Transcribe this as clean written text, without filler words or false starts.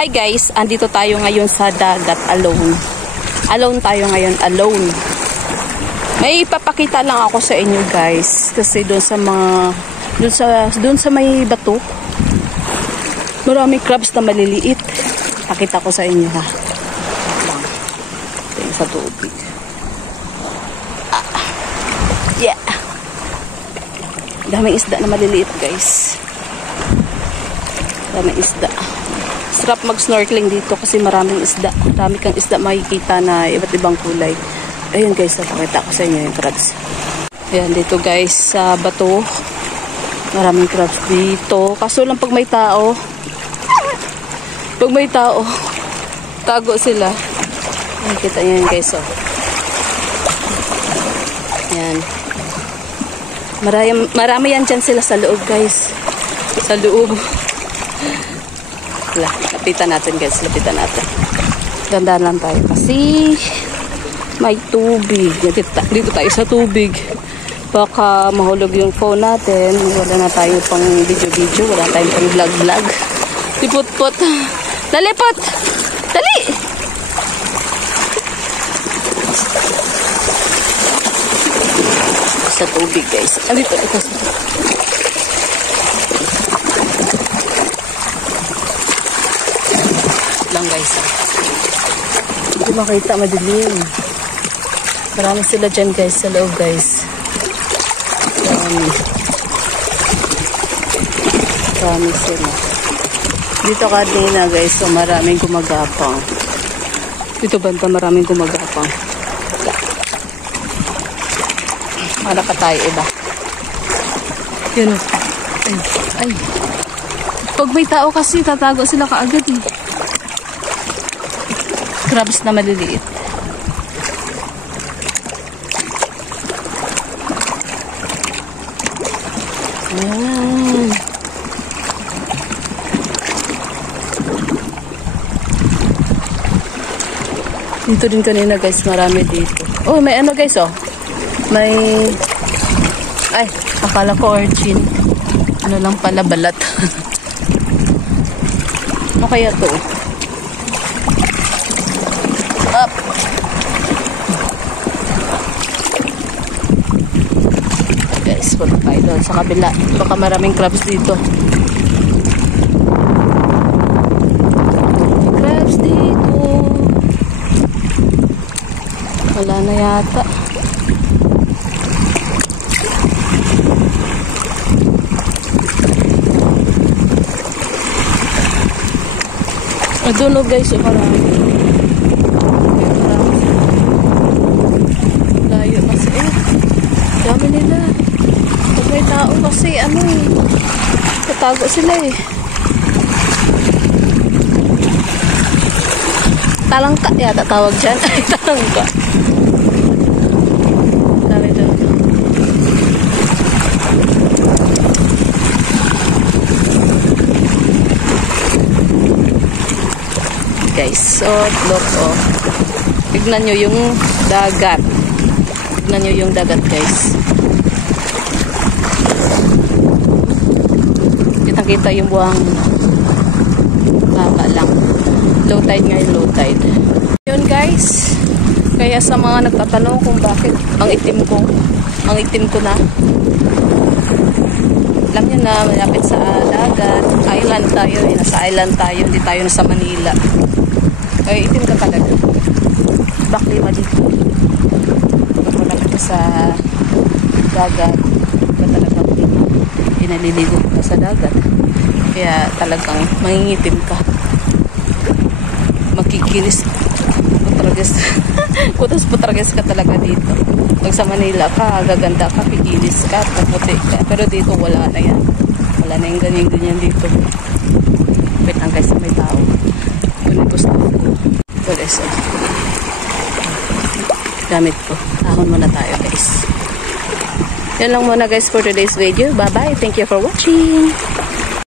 Hi guys, andito tayo ngayon sa dagat alone. Alone tayo ngayon, alone. May ipapakita lang ako sa inyo guys kasi doon sa may bato. Maraming crabs na maliliit. Pakita ko sa inyo ha. Ito sa tubig. Yeah. Daming isda na maliliit guys. Daming isda. Sarap mag-snorkeling dito kasi maraming isda. Marami kang isda makikita na iba't ibang kulay. Ayun guys, napakita ko sa inyo yung crabs. Ayan, dito guys sa bato. Maraming crabs dito. Kaso lang pag may tao, tago sila. Ayan, kita nyo yun guys. Oh. Ayan. Marami yan dyan sila sa loob guys. Sa loob. Lapitan natin guys, lapitan natin. Ganda lang tayo kasi may tubig. Dito tayo sa tubig. Baka mahulog yung phone natin. Wala na tayo pang video-video. Wala tayong pang vlog-vlog. Lipot-pot. Nalipot! Dali! Sa tubig guys. Andito ito sa tubig. Lang guys. Hindi makita, madilim. Marami sila dyan guys sa loob guys. Marami sila. Dito kanina guys, so maraming gumagapang. Dito banda maraming gumagapang. Para ka tayo iba. Yun. Ay. Pag may tao kasi, tatago sila kaagad eh. Crabs na maliliit. Dito din kanina guys, marami dito. Oh, may ano guys oh. May ay, akala ko origin. Ano lang pala, balat. Ano kaya to? Up. Guys, punta tayo doon sa kabila. Baka maraming crabs dito. Crabs dito. Wala na yata. I don't know guys, marami. Layo kasi dami nila. Pag may tao kasi ano eh, tatago sila eh. Talangka yata tawag dyan. Ay, talangka. Dami doon. Guys, so look oh. Tignan nyo yung dagat. Tignan nyo yung dagat guys. Kita-kita yung buwang baba lang. Low tide ngayon, low tide. Yun guys. Kaya sa mga nagtatanong kung bakit ang itim ko na. Alam nyo na, malapit sa dagat. Island tayo. Nasa island tayo. Hindi tayo nasa Manila. Kaya itim ka talaga. Baklima dito. Pag malapit sa dagat, ka talagang pinaliligo ka sa dagat. Kaya talagang mangingitim ka. Makikinis. Putas-putrages ka talaga dito. Pag sa Manila ka, gaganda ka, pigilis ka, kaputi ka. Pero dito wala na yan. Wala na yung ganyan-ganyan dito. Wait lang guys, may tao. Kunin ko sa ako. Ito guys. Gamit ko. Ahon muna tayo guys. Yan lang muna guys for today's video. Bye bye. Thank you for watching.